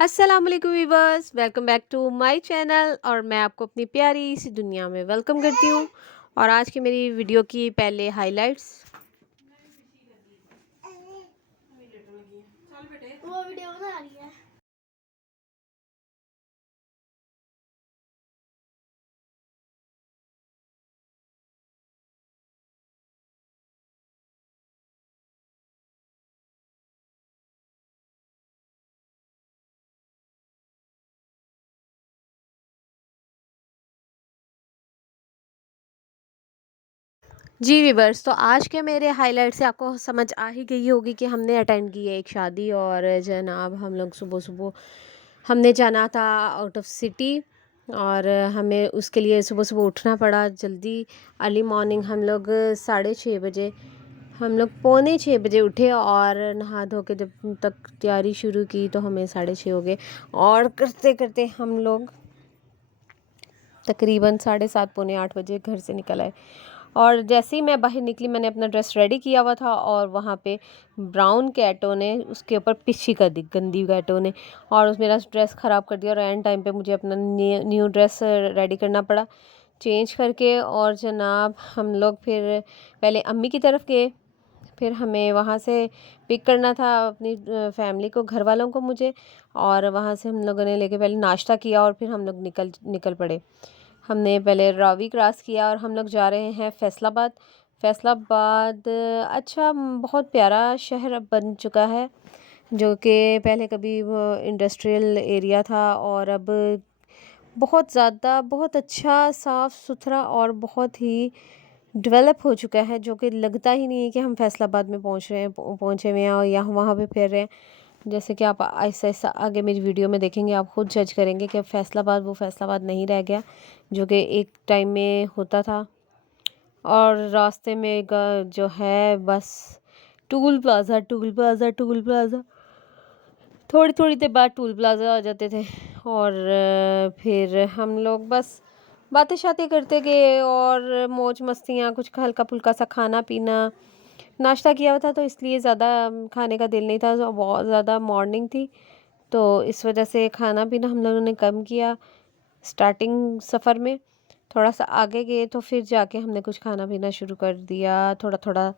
अस्सलाम वालेकुम viewers, welcome back to my channel. और मैं आपको अपनी प्यारी सी दुनिया में वेलकम करती हूँ। और आज की मेरी वीडियो की पहले हाइलाइट्स। वो वीडियो बना रही है। जी वीवर्स, तो आज के मेरे हाइलाइट से आपको समझ आ ही गई होगी कि हमने अटेंड की है एक शादी। और जनाब हम लोग सुबह सुबह हमने जाना था आउट ऑफ सिटी। और हमें उसके लिए सुबह सुबह उठना पड़ा जल्दी। अर्ली मॉर्निंग हम लोग 6:30 बजे, हम लोग 5:45 उठे और नहा धो के जब तक तैयारी शुरू की तो हमें 6:30 हो गए। और करते करते हम लोग तकरीबन 7:30 पौने 8 बजे घर से निकल आए। और जैसे ही मैं बाहर निकली मैंने अपना ड्रेस रेडी किया हुआ था और वहाँ पे ब्राउन कैटों ने उसके ऊपर पिच्छी कर दी, गंदी कैटों ने, और उस मेरा ड्रेस ख़राब कर दिया। और एंड टाइम पे मुझे अपना न्यू ड्रेस रेडी करना पड़ा चेंज करके। और जनाब हम लोग फिर पहले अम्मी की तरफ गए, फिर हमें वहाँ से पिक करना था अपनी फैमिली को, घर वालों को, मुझे। और वहाँ से हम लोगों ने लेके पहले नाश्ता किया और फिर हम लोग निकल निकल पड़े। हमने पहले रावी क्रॉस किया और हम लोग जा रहे हैं फैसलाबाद। फैसलाबाद अच्छा बहुत प्यारा शहर अब बन चुका है, जो कि पहले कभी वो इंडस्ट्रियल एरिया था और अब बहुत ज़्यादा बहुत अच्छा साफ़ सुथरा और बहुत ही डेवलप हो चुका है, जो कि लगता ही नहीं है कि हम फैसलाबाद में पहुँचे हुए हैं और यहाँ वहाँ पे फिर रहे हैं। जैसे कि आप ऐसा ऐसा आगे मेरी वीडियो में देखेंगे, आप खुद जज करेंगे कि अब फैसलाबाद वो फैसलाबाद नहीं रह गया जो कि एक टाइम में होता था। और रास्ते में जो है बस tool plaza tool plaza tool plaza, थोड़ी थोड़ी देर बाद टूल प्लाज़ा आ जाते थे। और फिर हम लोग बस बातें शातें करते गए और मौज मस्तियाँ, कुछ हल्का फुल्का सा खाना पीना। नाश्ता किया हुआ था तो इसलिए ज़्यादा खाने का दिल नहीं था, तो बहुत ज़्यादा मॉर्निंग थी तो इस वजह से खाना पीना हम लोगों ने कम किया स्टार्टिंग सफ़र में। थोड़ा सा आगे गए तो फिर जाके हमने कुछ खाना पीना शुरू कर दिया थोड़ा थोड़ा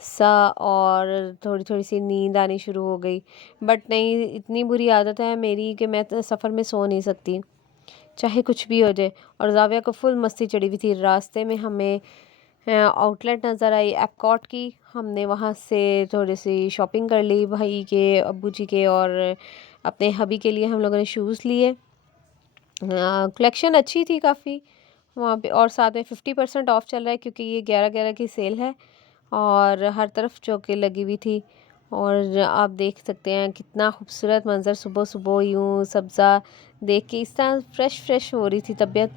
सा, और थोड़ी थोड़ी सी नींद आनी शुरू हो गई। बट नहीं, इतनी बुरी आदत है मेरी कि मैं तो सफ़र में सो नहीं सकती चाहे कुछ भी हो जाए। और जाविया को फुल मस्ती चढ़ी हुई थी। रास्ते में हमें आउटलेट नज़र आई एपकॉट की, हमने वहाँ से थोड़ी सी शॉपिंग कर ली भाई के, अब्बू जी के, और अपने हबी के लिए हम लोगों ने शूज़ लिए। कलेक्शन अच्छी थी काफ़ी वहाँ पे, और साथ में 50% ऑफ चल रहा है क्योंकि ये 11/11 की सेल है और हर तरफ चौके लगी हुई थी। और आप देख सकते हैं कितना खूबसूरत मंज़र, सुबह सुबह यूँ सब्ज़ा देख के इस तरह फ्रेश फ्रेश हो रही थी तबीयत।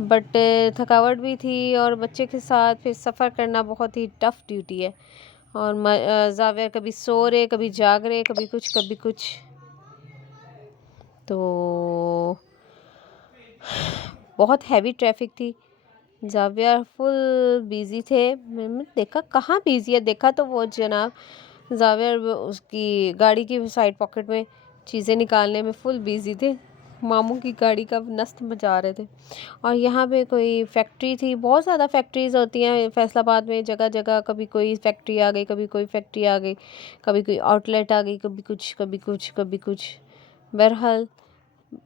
बट थकावट भी थी और बच्चे के साथ फिर सफ़र करना बहुत ही टफ़ ड्यूटी है। और जाविया कभी सो रहे, कभी जाग रहे, कभी कुछ कभी कुछ। तो बहुत हैवी ट्रैफिक थी, जाविया फुल बिजी थे। मैंने देखा कहाँ बिजी है, देखा तो वो जनाब जाविया उसकी गाड़ी की साइड पॉकेट में चीज़ें निकालने में फुल बिजी थे, मामू की गाड़ी का नस्त बजा रहे थे। और यहाँ पे कोई फैक्ट्री थी, बहुत ज़्यादा फैक्ट्रीज होती हैं फैसलाबाद में जगह जगह, कभी कोई फैक्ट्री आ गई, कभी कोई फैक्ट्री आ गई, कभी कोई आउटलेट आ गई, कभी कुछ कभी कुछ कभी कुछ। बहरहाल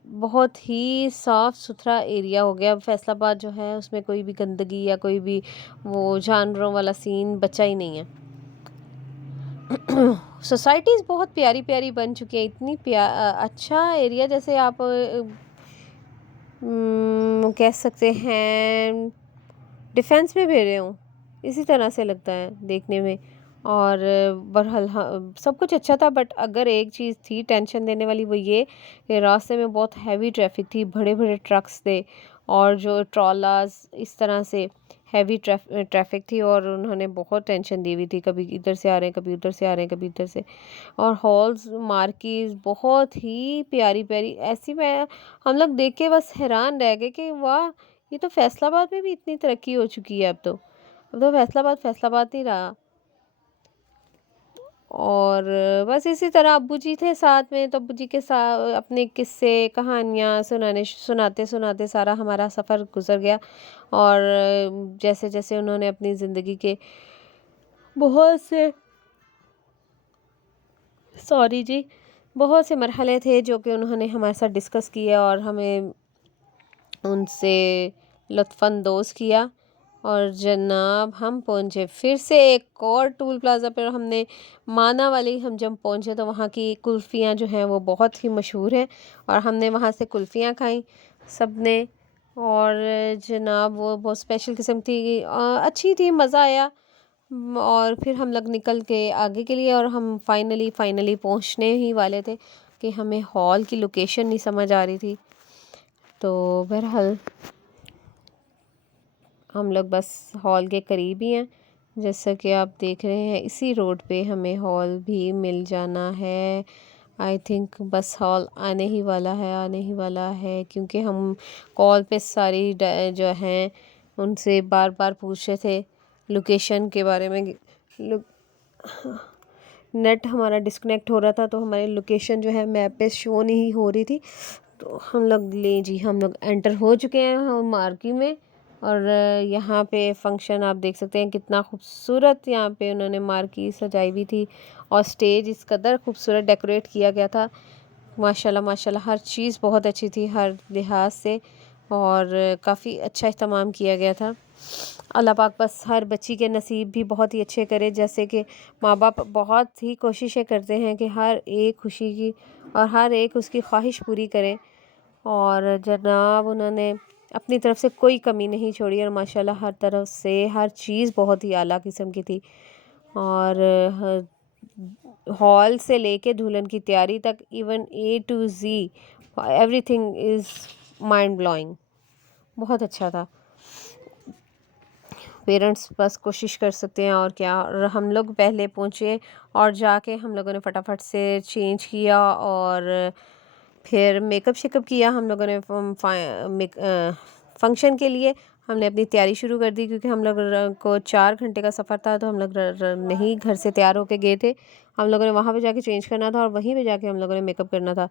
बहुत ही साफ़ सुथरा एरिया हो गया अब फैसलाबाद जो है, उसमें कोई भी गंदगी या कोई भी वो जानवरों वाला सीन बचा ही नहीं है। सोसाइटीज़ बहुत प्यारी प्यारी बन चुकी है, इतनी अच्छा एरिया, जैसे आप कह सकते हैं डिफेंस में भेज रहे हूँ, इसी तरह से लगता है देखने में। और बहरहाल हाँ, सब कुछ अच्छा था। बट अगर एक चीज़ थी टेंशन देने वाली वो ये कि रास्ते में बहुत हैवी ट्रैफिक थी, बड़े बड़े ट्रक्स थे और जो ट्रॉलास, इस तरह से हैवी ट्रैफिक थी और उन्होंने बहुत टेंशन दी हुई थी, कभी इधर से आ रहे हैं, कभी उधर से आ रहे हैं, कभी इधर से। और हॉल्स मार्कीज बहुत ही प्यारी प्यारी ऐसी, मैं हम लोग देख के बस हैरान रह गए कि वाह, ये तो फैसलाबाद में भी इतनी तरक्की हो चुकी है। अब तो फैसलाबाद फैसलाबाद नहीं रहा। और बस इसी तरह अब्बू जी थे साथ में, तो अब्बू जी के साथ अपने किस्से कहानियाँ सुनाते सुनाते सारा हमारा सफ़र गुज़र गया। और जैसे जैसे उन्होंने अपनी ज़िंदगी के बहुत से सॉरी जी बहुत से मरहले थे जो कि उन्होंने हमारे साथ डिस्कस किए और हमें उनसे लुत्फ़अंदोज़ किया। और जनाब हम पहुँचे फिर से एक और टूल प्लाज़ा पर, हमने माना वाली हम जब पहुँचे तो वहाँ की कुल्फ़ियाँ जो हैं वो बहुत ही मशहूर हैं और हमने वहाँ से कुल्फ़ियाँ खाई सब ने। और जनाब वो बहुत स्पेशल किस्म थी, अच्छी थी, मज़ा आया। और फिर हम लोग निकल के आगे के लिए, और हम फाइनली पहुँचने ही वाले थे कि हमें हॉल की लोकेशन नहीं समझ आ रही थी। तो बहरहाल हम लोग बस हॉल के करीब ही हैं, जैसा कि आप देख रहे हैं इसी रोड पे हमें हॉल भी मिल जाना है। आई थिंक बस हॉल आने ही वाला है क्योंकि हम कॉल पे सारी जो हैं उनसे बार बार पूछ रहे थे लोकेशन के बारे में। नेट हमारा डिस्कनेक्ट हो रहा था तो हमारी लोकेशन जो है मैप पे शो नहीं हो रही थी। तो हम लोग हम लोग एंटर हो चुके हैं हम मार्की में। और यहाँ पे फंक्शन आप देख सकते हैं कितना खूबसूरत यहाँ पे उन्होंने मार्की सजाई हुई थी और स्टेज इस कदर खूबसूरत डेकोरेट किया गया था। माशाल्लाह माशाल्लाह हर चीज़ बहुत अच्छी थी हर लिहाज से, और काफ़ी अच्छा इह्तमाम किया गया था। अल्लाह पाक बस हर बच्ची के नसीब भी बहुत ही अच्छे करे, जैसे कि माँ बाप बहुत ही कोशिशें करते हैं कि हर एक खुशी की और हर एक उसकी ख्वाहिश पूरी करे। और जनाब उन्होंने अपनी तरफ से कोई कमी नहीं छोड़ी और माशाल्लाह हर तरफ से हर चीज़ बहुत ही आला किस्म की थी। और हॉल से लेके दुल्हन की तैयारी तक even A to Z everything is mind blowing, बहुत अच्छा था। पेरेंट्स बस कोशिश कर सकते हैं और क्या। और हम लोग पहले पहुँचे और जाके हम लोगों ने फटाफट से चेंज किया और फिर मेकअप शेकअप किया हम लोगों ने। फंक्शन के लिए हमने अपनी तैयारी शुरू कर दी क्योंकि हम लोग को 4 घंटे का सफ़र था, तो हम लोग नहीं घर से तैयार होके गए थे। हम लोगों ने वहाँ पे जाके चेंज करना था और वहीं पे जाके हम लोगों ने मेकअप करना था।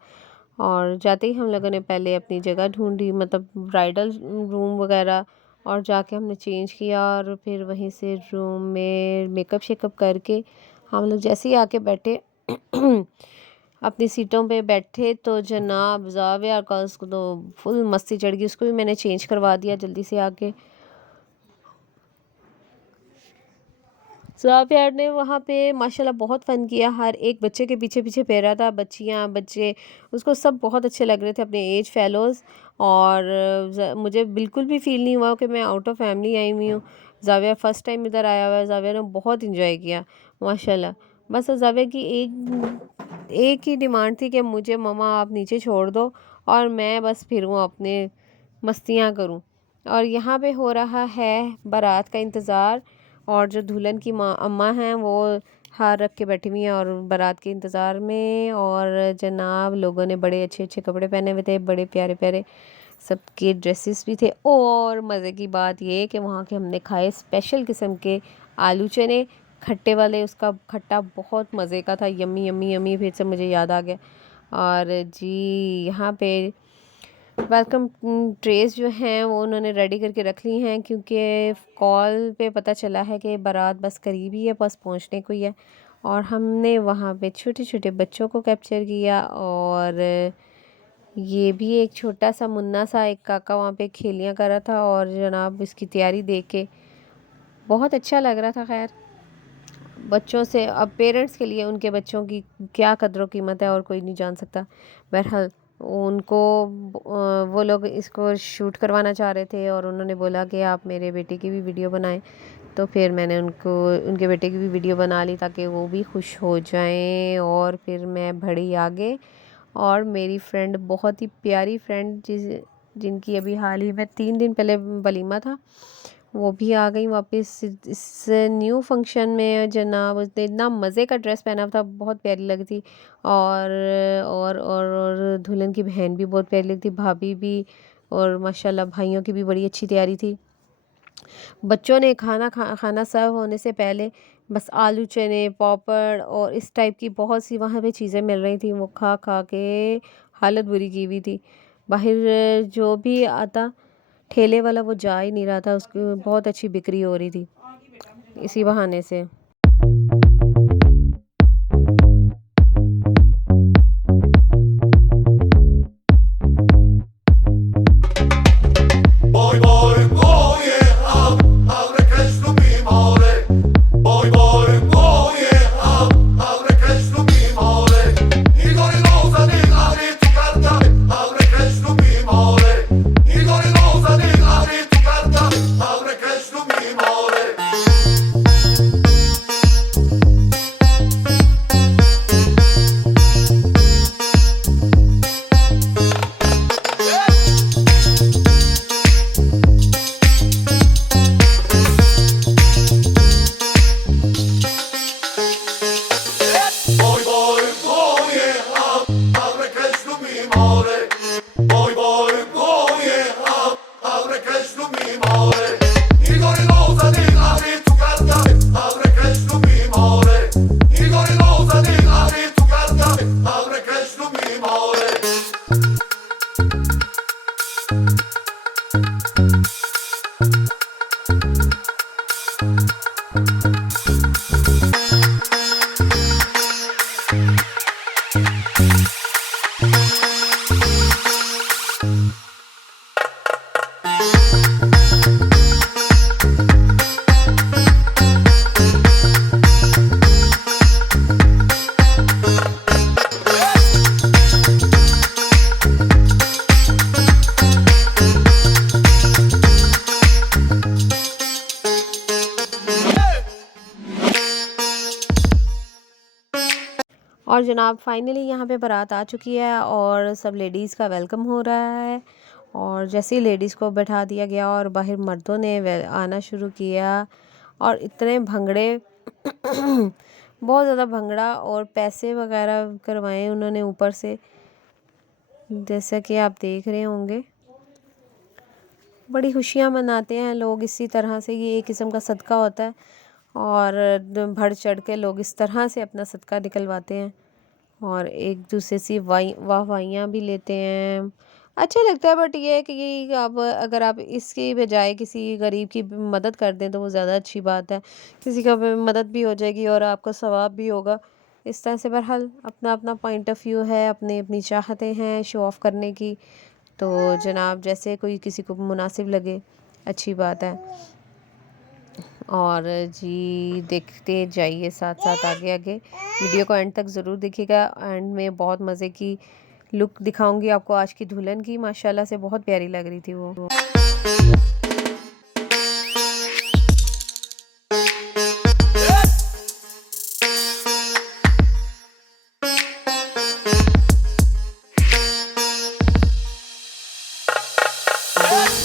और जाते ही हम लोगों ने पहले अपनी जगह ढूंढी, मतलब ब्राइडल रूम वगैरह, और जाके हमने चेंज किया और फिर वहीं से रूम में मेकअप शेकअप करके हम लोग जैसे ही आके बैठे अपनी सीटों पे बैठे तो जनाब जाविया का उसको तो फुल मस्ती चढ़ गई, उसको भी मैंने चेंज करवा दिया जल्दी से आके। जाविया ने वहाँ पे माशाल्लाह बहुत फ़न किया, हर एक बच्चे के पीछे पीछे फिर था, बच्चियाँ बच्चे उसको सब बहुत अच्छे लग रहे थे अपने एज फेलोज़। और मुझे बिल्कुल भी फ़ील नहीं हुआ कि मैं आउट ऑफ फैमिली आई हुई हूँ। जाविया फ़र्स्ट टाइम इधर आया हुआ है, जाविया ने बहुत इंजॉय किया माशाल्लाह। बस जाविया की एक ही डिमांड थी कि मुझे मम्मा आप नीचे छोड़ दो और मैं बस फिरूँ अपने मस्तियाँ करूँ। और यहाँ पे हो रहा है बारात का इंतज़ार, और जो दुल्हन की माँ अम्मा हैं वो हार रख के बैठी हुई हैं और बारात के इंतज़ार में। और जनाब लोगों ने बड़े अच्छे अच्छे कपड़े पहने हुए थे, बड़े प्यारे प्यारे सबके ड्रेसेस भी थे। और मज़े की बात ये कि वहाँ के हमने खाए स्पेशल किस्म के आलू चने खट्टे वाले, उसका खट्टा बहुत मज़े का था, यम्मी यम्मी यम्मी, फिर से मुझे याद आ गया। और जी यहाँ पे वेलकम ट्रेस जो हैं वो उन्होंने रेडी करके रख ली हैं क्योंकि कॉल पे पता चला है कि बारात बस करीब ही है, बस पहुंचने को ही है। और हमने वहाँ पे छोटे छोटे बच्चों को कैप्चर किया, और ये भी एक छोटा सा मुन्ना सा एक काका वहाँ पे खेलियाँ कर रहा था और जनाब इसकी तैयारी देख के बहुत अच्छा लग रहा था। खैर बच्चों से अब पेरेंट्स के लिए उनके बच्चों की क्या कदर कीमत है और कोई नहीं जान सकता। बहरहाल उनको वो लोग इसको शूट करवाना चाह रहे थे और उन्होंने बोला कि आप मेरे बेटे की भी वीडियो बनाएं। तो फिर मैंने उनको उनके बेटे की भी वीडियो बना ली ताकि वो भी खुश हो जाएं। और फिर मैं बढ़ी आगे, और मेरी फ्रेंड बहुत ही प्यारी फ्रेंड जिनकी अभी हाल ही में 3 दिन पहले वलीमा था, वो भी आ गई वापस इस न्यू फंक्शन में। जनाब उसने इतना मज़े का ड्रेस पहना था, बहुत प्यारी लगी थी। और दुल्हन की बहन भी बहुत प्यारी लगी थी, भाभी भी, और माशाल्लाह भाइयों की भी बड़ी अच्छी तैयारी थी। बच्चों ने खाना सर्व होने से पहले बस आलू चने पापड़ और इस टाइप की बहुत सी वहाँ पे चीज़ें मिल रही थी। वो खा खा के हालत बुरी की हुई थी। बाहर जो भी आता ठेले वाला वो जा ही नहीं रहा था, उसकी बहुत अच्छी बिक्री हो रही थी इसी बहाने से। Boy, boy, oh yeah, abre que es tu mi more. Boy, boy, oh yeah, abre que es tu mi more. Igor Loza di ari tu carta, abre que es tu mi more. Igor Loza di ari tu carta, abre que es tu mi more. Boy, boy, oh yeah, abre que es tu mi more. Boy, boy, oh yeah, abre que es tu mi more. Igor Loza di ari tu carta, abre que es tu mi more. Igor Loza di ari tu carta, abre que es tu mi more. और जनाब finally यहाँ पे बारात आ चुकी है और सब ladies का वेलकम हो रहा है। और जैसे ही लेडीज़ को बैठा दिया गया और बाहर मर्दों ने आना शुरू किया और इतने भंगड़े बहुत ज़्यादा भंगड़ा और पैसे वगैरह करवाए उन्होंने ऊपर से, जैसा कि आप देख रहे होंगे। बड़ी खुशियाँ मनाते हैं लोग इसी तरह से, ये एक किस्म का सदका होता है और बढ़ चढ़ के लोग इस तरह से अपना सदका निकलवाते हैं और एक दूसरे से वाहवाहियाँ भी लेते हैं। अच्छा लगता है, बट ये है कि अब अगर आप इसकी बजाय किसी गरीब की मदद कर दें तो वो ज़्यादा अच्छी बात है। किसी का मदद भी हो जाएगी और आपको सवाब भी होगा। इस तरह से बहरहाल अपना अपना पॉइंट ऑफ व्यू है, अपनी अपनी चाहते हैं शो ऑफ़ करने की। तो जनाब जैसे कोई किसी को मुनासिब लगे अच्छी बात है। और जी देखते जाइए साथ साथ आगे आगे, वीडियो को एंड तक ज़रूर देखिएगा। एंड में बहुत मज़े की लुक दिखाऊंगी आपको आज की दुल्हन की, माशाल्लाह से बहुत प्यारी लग रही थी वो।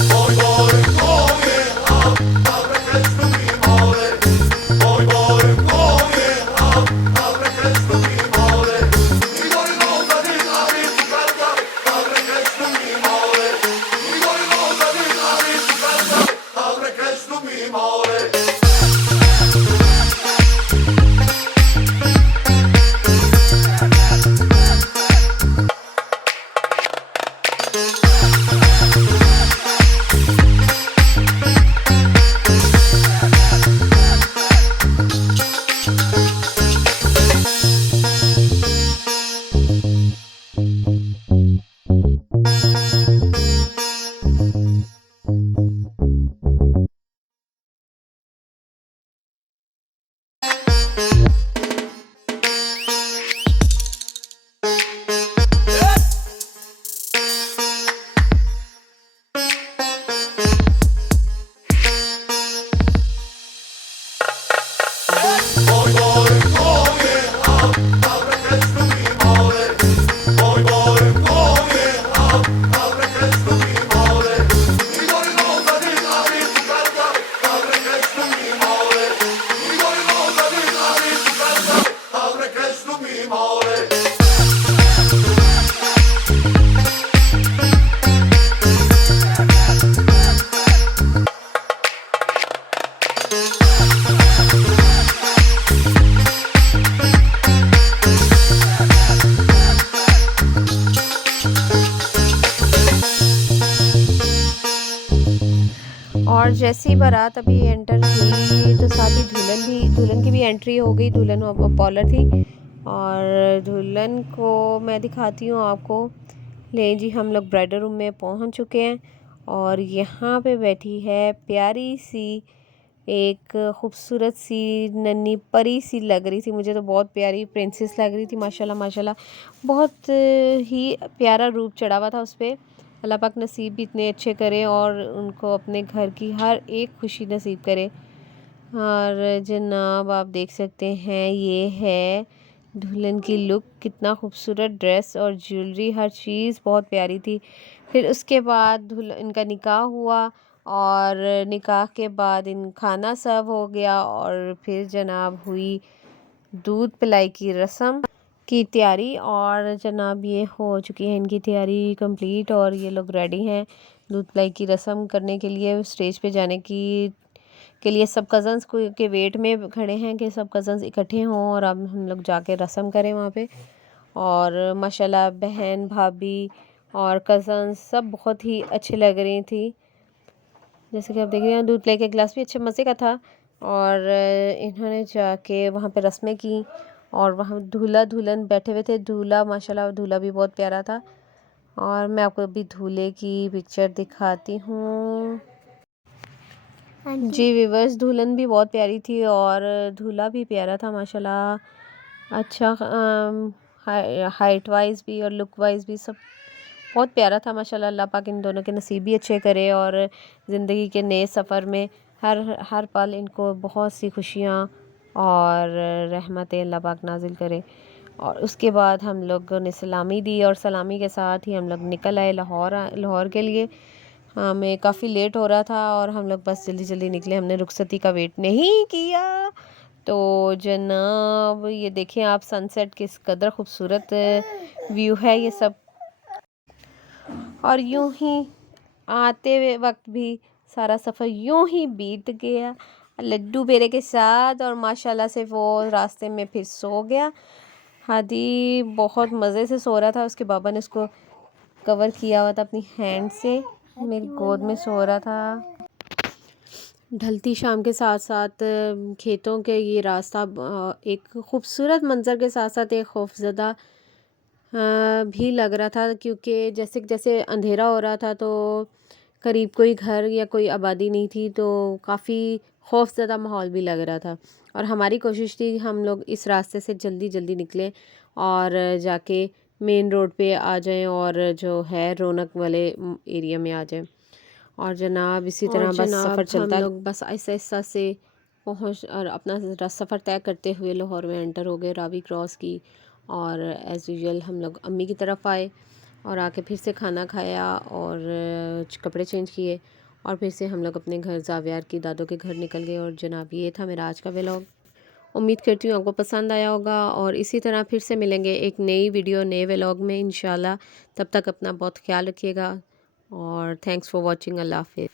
Boy, boy, oh yeah, abre que es tu mi more. Boy, boy, oh yeah, abre que es tu mi more. Igor Loza di ari tu carta, abre que es tu mi more. Igor Loza di ari tu और जैसी बारात अभी enter हुई तो साथ ही दुल्हन की भी एंट्री हो गई। दुल्हन पॉलर थी और दुल्हन को मैं दिखाती हूँ आपको। ले जी, हम लोग ब्राइडल रूम में पहुँच चुके हैं और यहाँ पे बैठी है प्यारी सी एक खूबसूरत सी नन्ही परी सी लग रही थी। मुझे तो बहुत प्यारी प्रिंसेस लग रही थी माशाल्लाह माशाल्लाह। बहुत ही प्यारा रूप चढ़ा हुआ था उस पर। अल्लाह पाक नसीब भी इतने अच्छे करे और उनको अपने घर की हर एक खुशी नसीब करे। और जनाब आप देख सकते हैं ये है दुल्हन की लुक। कितना खूबसूरत ड्रेस और ज्वेलरी, हर चीज़ बहुत प्यारी थी। फिर उसके बाद इनका निकाह हुआ और निकाह के बाद इन खाना सर्व हो गया और फिर जनाब हुई दूध पिलाई की रस्म की तैयारी। और जनाब ये हो चुकी है इनकी तैयारी कंप्लीट और ये लोग रेडी हैं दूध पिलाई की रस्म करने के लिए, स्टेज पे जाने के लिए। सब कज़न्स के वेट में खड़े हैं कि सब कज़न्स इकट्ठे हों और अब हम लोग जाके रस्म करें वहाँ पे। और माशाल्लाह बहन भाभी और कज़न्स सब बहुत ही अच्छे लग रही थी। जैसे कि आप देख रहे हैं दूध पिलाई का गिलास भी अच्छे मज़े का था। और इन्होंने जाके वहाँ पे रस्में की और वहाँ दूल्हा दुल्हन बैठे हुए थे। दूल्हा माशाल्लाह दूल्हा भी बहुत प्यारा था और मैं आपको अभी दूल्हे की पिक्चर दिखाती हूँ। जी व्यूवर्स, दुल्हन भी बहुत प्यारी थी और दूल्हा भी प्यारा था माशाल्लाह। अच्छा हाइट वाइज भी और लुक वाइज भी सब बहुत प्यारा था माशाल्लाह। अल्लाह पाक इन दोनों के नसीब भी अच्छे करे और ज़िंदगी के नए सफ़र में हर पल इनको बहुत सी खुशियाँ और रहमतें अल्लाह पाक नाजिल करे। और उसके बाद हम लोगों ने सलामी दी और सलामी के साथ ही हम लोग निकल आए लाहौर के लिए। हमें काफ़ी लेट हो रहा था और हम लोग बस जल्दी जल्दी निकले, हमने रुखसती का वेट नहीं किया। तो जनाब ये देखें आप, सनसेट किस कदर खूबसूरत व्यू है ये सब। और यूं ही आते हुए वक्त भी सारा सफ़र यूं ही बीत गया लड्डू बेरे के साथ और माशाल्लाह से वो रास्ते में फिर सो गया। हादी बहुत मज़े से सो रहा था, उसके बाबा ने उसको कवर किया हुआ था अपनी हैंड से, मेरी गोद में सो रहा था। ढलती शाम के साथ साथ खेतों के ये रास्ता एक खूबसूरत मंज़र के साथ साथ एक खौफज़दा भी लग रहा था, क्योंकि जैसे जैसे अंधेरा हो रहा था तो करीब कोई घर या कोई आबादी नहीं थी, तो काफ़ी खौफज़दा माहौल भी लग रहा था। और हमारी कोशिश थी हम लोग इस रास्ते से जल्दी जल्दी निकलें और जाके मेन रोड पे आ जाएं और जो है रौनक वाले एरिया में आ जाएं। और जनाब इसी तरह बस सफ़र चलता, हम लोग बस आहिस्ता आहिस्ता से पहुँच और अपना सफ़र तय करते हुए लाहौर में एंटर हो गए, रावी क्रॉस की। और एज़ यूजुअल हम लोग अम्मी की तरफ आए और आके फिर से खाना खाया और कपड़े चेंज किए और फिर से हम लोग अपने घर ज़ावियार की दादों के घर निकल गए। और जनाब ये था मेरा आज का व्लॉग। उम्मीद करती हूँ आपको पसंद आया होगा और इसी तरह फिर से मिलेंगे एक नई वीडियो नए व्लॉग में इंशाल्लाह। तब तक अपना बहुत ख्याल रखिएगा और थैंक्स फॉर वॉचिंग। अल्लाह हाफ़िज़।